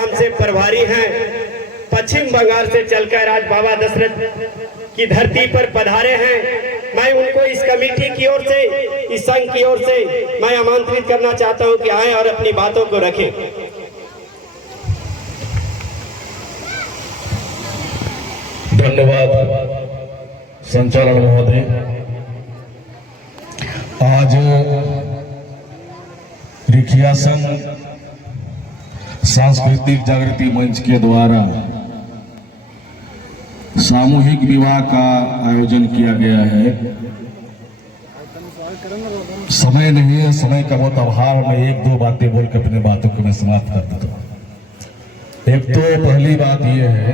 काम से प्रभारी हैं, पश्चिम बंगाल से चलकर आज बाबा दशरथ की धरती पर पधारे हैं। मैं उनको इस कमेटी की ओर से, इस संघ की ओर से मैं आमंत्रित करना चाहता हूं कि आए और अपनी बातों को रखें। धन्यवाद संचालक महोदय। आज रिखिया संघ सांस्कृतिक जागृति मंच के द्वारा सामूहिक विवाह का आयोजन किया गया है। समय नहीं है, समय का बहुत अभाव में एक दो बातें बोल के अपने बातों को मैं समाप्त कर देता हूं। एक तो पहली बात यह है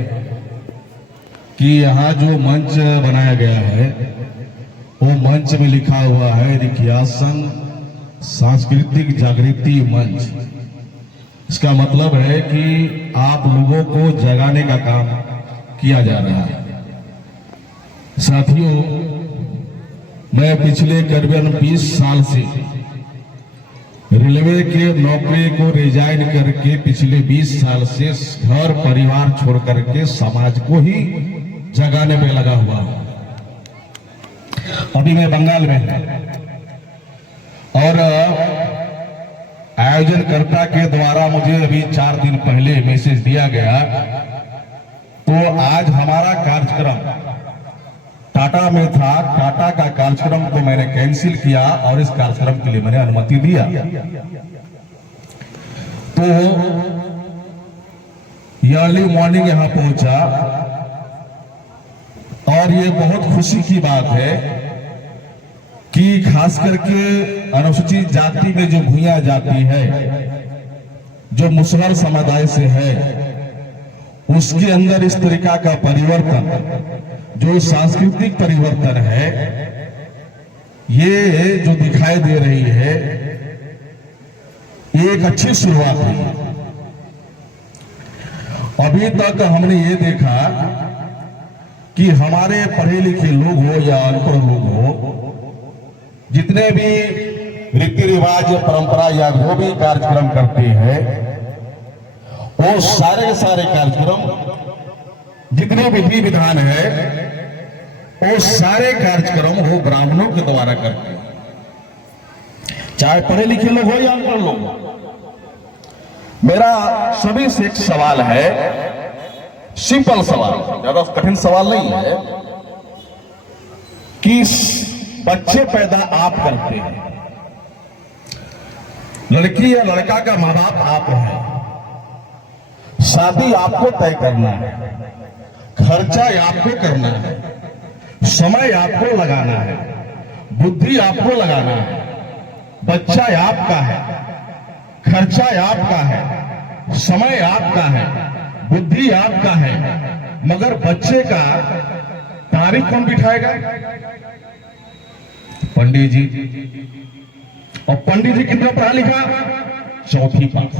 कि यहाँ जो मंच बनाया गया है वो मंच में लिखा हुआ है रिखिया संघ सांस्कृतिक जागृति मंच। इसका मतलब है कि आप लोगों को जगाने का काम किया जा रहा है। साथियों, मैं पिछले करीबन 20 साल से रेलवे के नौकरी को रिजाइन करके पिछले 20 साल से घर परिवार छोड़ करके समाज को ही जगाने पे लगा हुआ हूं। अभी मैं बंगाल में हूं और आयोजनकर्ता के द्वारा मुझे अभी 4 दिन पहले मैसेज दिया गया। तो आज हमारा कार्यक्रम टाटा में था, टाटा का कार्यक्रम को मैंने कैंसिल किया और इस कार्यक्रम के लिए मैंने अनुमति दिया। तो अर्ली मॉर्निंग यहां पहुंचा और ये बहुत खुशी की बात है कि खास करके अनुसूचित जाति में जो भूया जाति है, जो मुसहर समुदाय से है, उसके अंदर इस तरीका का परिवर्तन, जो सांस्कृतिक परिवर्तन है, ये जो दिखाई दे रही है, ये एक अच्छी शुरुआत है। अभी तक हमने ये देखा कि हमारे पढ़े लिखे लोग हो या अनपढ़ लोग हो, जितने भी रीति रिवाज परंपरा या जो भी कार्यक्रम करते हैं, वो सारे सारे कार्यक्रम जितने विधि विधान है, वो सारे कार्यक्रम वो ब्राह्मणों के द्वारा करते हैं, चाहे पढ़े लिखे लोग हो या अनपढ़ लोग। मेरा सभी से एक सवाल है, सिंपल सवाल, ज्यादा कठिन सवाल नहीं है, कि बच्चे पैदा आप करते हैं, लड़की या लड़का का मां बाप आप हैं, शादी आपको तय करना है, खर्चा आपको करना है, समय आपको लगाना है, बुद्धि आपको लगाना है, बच्चा आपका है, खर्चा आपका है, समय आपका है, बुद्धि आपका है, मगर बच्चे का तारीख कौन बिठाएगा? पंडित जी। और पंडित जी कितना पढ़ा लिखा? 4वीं पास।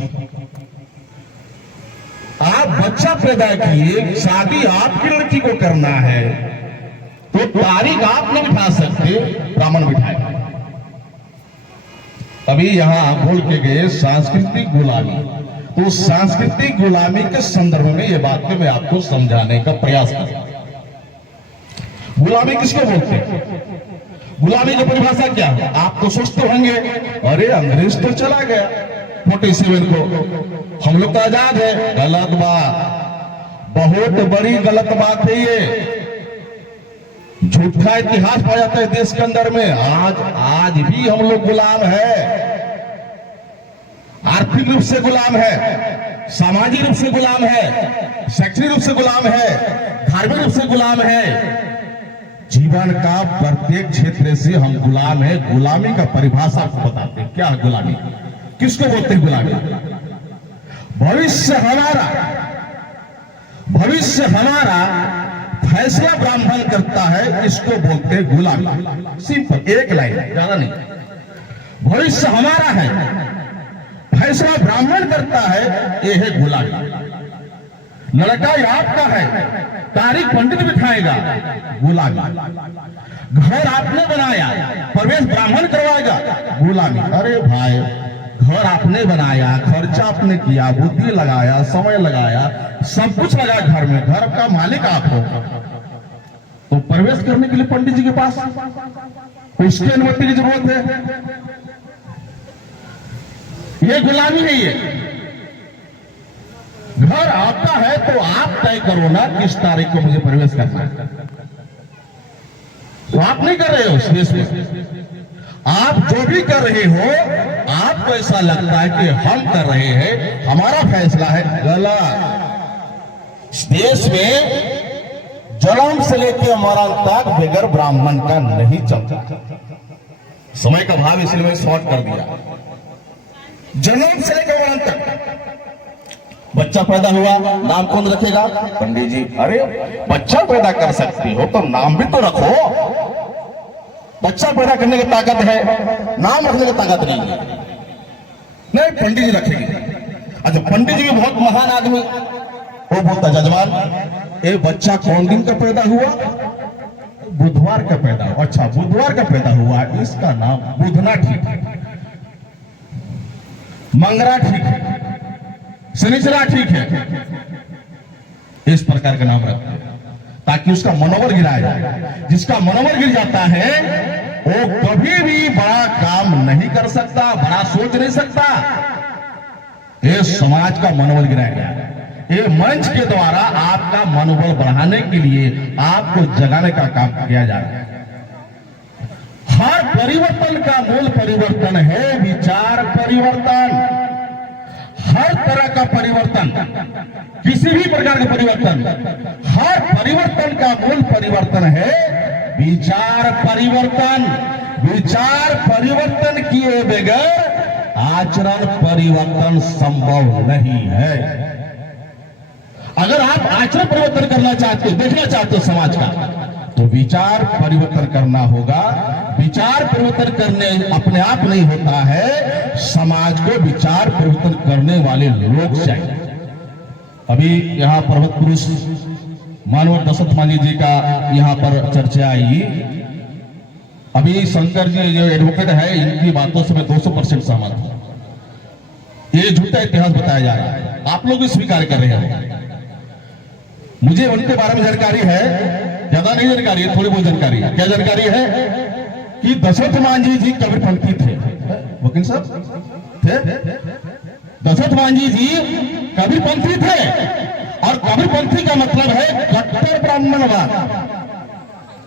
आप बच्चा पैदा किए, शादी आपकी लड़की को करना है, तो तारीख आप नहीं बिठा सकते, ब्राह्मण बिठाएगा। अभी यहां बोल के गए सांस्कृतिक गुलामी, तो सांस्कृतिक गुलामी के संदर्भ में यह बात मैं आपको समझाने का प्रयास करूं। गुलामी किसको बोलते हैं? गुलामी की परिभाषा क्या है? आप तो सोचते होंगे, अरे अंग्रेज तो चला गया 47 को, हम लोग तो आजाद है। गलत बात, बहुत बड़ी गलत बात है ये। झूठा इतिहास पाया जाता है देश के अंदर में। आज भी हम लोग गुलाम है, आर्थिक रूप से गुलाम है, सामाजिक रूप से गुलाम है, शैक्षणिक रूप से गुलाम है, धार्मिक रूप से गुलाम है। जीवन का प्रत्येक क्षेत्र से हम गुलाम है। गुलामी का परिभाषा आपको बताते हैं, क्या है गुलामी, किसको बोलते हैं गुलामी? भविष्य हमारा फैसला ब्राह्मण करता है, इसको बोलते हैं गुलामी। सिंपल, एक लाइन, ज्यादा नहीं। भविष्य हमारा है, फैसला ब्राह्मण करता है, यह है गुलामी। लड़का आपका है, तारीख पंडित बिठाएगा, गुलामी। घर आपने बनाया, प्रवेश ब्राह्मण करवाएगा, गुलामी। अरे भाई, घर आपने बनाया, खर्चा आपने किया, बुद्धि लगाया, समय लगाया, सब कुछ लगा घर में, घर का मालिक आप हो, तो प्रवेश करने के लिए पंडित जी के पास उसकी अनुमति की जरूरत है। ये गुलामी नहीं है। घर आपका है तो आप तय करो ना किस तारीख को मुझे प्रवेश करना है। तो आप नहीं कर रहे हो उस देश में। आप जो भी कर रहे हो, आपको ऐसा लगता है कि हम कर रहे हैं, हमारा फैसला है, गलत। इस देश में जन्म से लेकर मरण तक बगैर ब्राह्मण का नहीं चलता। समय का भाव इसलिए मैं शॉर्ट कर दिया। जन्म से लेकर मरण तक बच्चा पैदा हुआ, नाम कौन रखेगा? पंडित जी। अरे बच्चा पैदा कर सकती हो तो नाम भी तो रखो। बच्चा पैदा करने की ताकत है, नाम रखने की ताकत नहीं है। नहीं, पंडित जी रखेंगे। अच्छा, पंडित जी भी बहुत महान आदमी, वो बोलता जजमान ये बच्चा कौन दिन का पैदा हुआ? बुधवार का पैदा हुआ। अच्छा, बुधवार का पैदा हुआ, इसका नाम बुधना ठीक है, मंगरा ठीक है, शनिचरा ठीक है। इस प्रकार का नाम रखते हैं ताकि उसका मनोबल गिराया जाए। जिसका मनोबल गिर जाता है वो कभी भी बड़ा काम नहीं कर सकता, बड़ा सोच नहीं सकता। ये समाज का मनोबल गिराया गया। ये मंच के द्वारा आपका मनोबल बढ़ाने के लिए आपको जगाने का काम किया जा रहा है। हर परिवर्तन का मूल परिवर्तन है विचार परिवर्तन। हर तरह का परिवर्तन, किसी भी प्रकार का परिवर्तन, हर परिवर्तन का मूल परिवर्तन है विचार परिवर्तन। विचार परिवर्तन किए बगैर आचरण परिवर्तन संभव नहीं है। अगर आप आचरण परिवर्तन करना चाहते हो, देखना चाहते हो समाज का, तो विचार परिवर्तन करना होगा। विचार परिवर्तन करने अपने आप नहीं होता है, समाज को विचार परिवर्तन करने वाले लोग चाहिए। अभी यहाँ पर्वत पुरुष मानव दशरथ मांझी जी का यहाँ पर चर्चा आई। अभी शंकर जी जो एडवोकेट है, इनकी बातों से मैं 200% सहमत हूं। ये झूठा इतिहास बताया जा रहा है, आप लोग भी स्वीकार कर रहे हैं। मुझे उनके बारे में जानकारी है, ज्यादा नहीं जानकारी है, थोड़ी बहुत जानकारी है। क्या जानकारी है कि दशरथ मांझी जी कबीरपंथी थे। वकील साहब थे, दशरथ मांझी जी कबीरपंथी थे। और कबीरपंथी का मतलब है कट्टर ब्राह्मणवाद,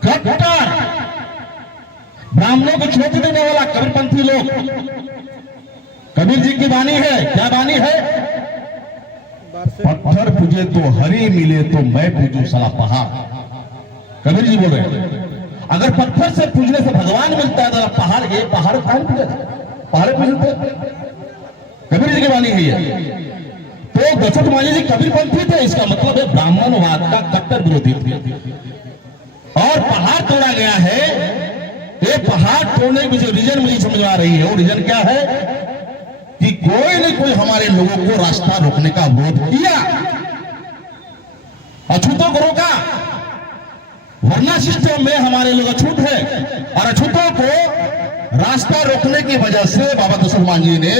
कट्टर ब्राह्मणों को छोड़ देने वाला कबीरपंथी लोग। कबीर जी की वाणी है, क्या वाणी है? पत्थर पूजे तो हरि मिले तो मैं पूजू साला पहाड़। कबीर जी बोल रहे हैं अगर पत्थर से पूजने से भगवान मिलता है तो पहाड़, ये पहाड़ कहां पूजा? पहाड़ पूजते। कबीर जी की वाणी है ये। तो दशरथ मांझी जी कबीरपंथी थे, इसका मतलब है ब्राह्मणवाद का कट्टर विरोधी थे। और पहाड़ तोड़ा गया है। ये पहाड़ तोड़ने की जो रीजन मुझे समझ आ रही है, वो रीजन क्या है कि कोई न कोई हमारे लोगों को रास्ता रोकने का विरोध किया, अछूतों को रोका। वरना सिस्टम में हमारे लोग अछूत है, और अछूतों को रास्ता रोकने की वजह से बाबा दशरथ मांझी ने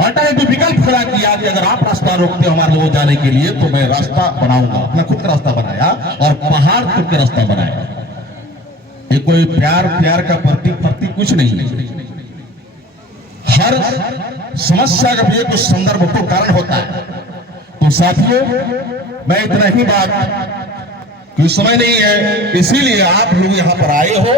अल्टरनेटिव विकल्प खड़ा किया कि अगर आप रास्ता रोकते हो हमारे लोगों जाने के लिए तो मैं रास्ता बनाऊंगा। अपना खुद का रास्ता बनाया और पहाड़ खुद का रास्ता बनाया। ये कोई प्यार का प्रतीक कुछ नहीं है। हर समस्या का भी कुछ संदर्भ को कारण होता है। तो साथियों, मैं इतना ही बात, कोई समय नहीं है, इसीलिए आप लोग यहाँ पर आए हो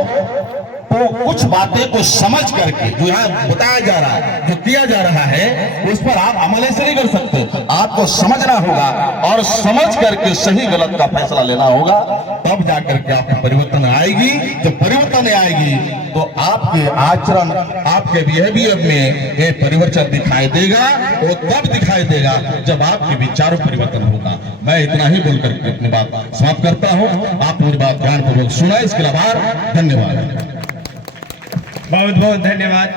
तो कुछ बातें को समझ करके जो यहाँ बताया जा रहा है, जो किया जा रहा है, उस पर आप अमल ऐसे नहीं कर सकते। आपको समझना होगा और समझ करके सही गलत का फैसला लेना होगा, तब जाकर के आपकी परिवर्तन आएगी। जब परिवर्तन आएगी तो आपके आचरण, आपके बिहेवियर में ये परिवर्तन दिखाई देगा। वो तब दिखाई देगा जब आपके विचारों परिवर्तन होगा। मैं इतना ही बोलकर अपनी बात समाप्त करता हूँ। आप मेरी बात ध्यानपूर्वक सुना, इसके आभार, धन्यवाद। बहुत बहुत धन्यवाद।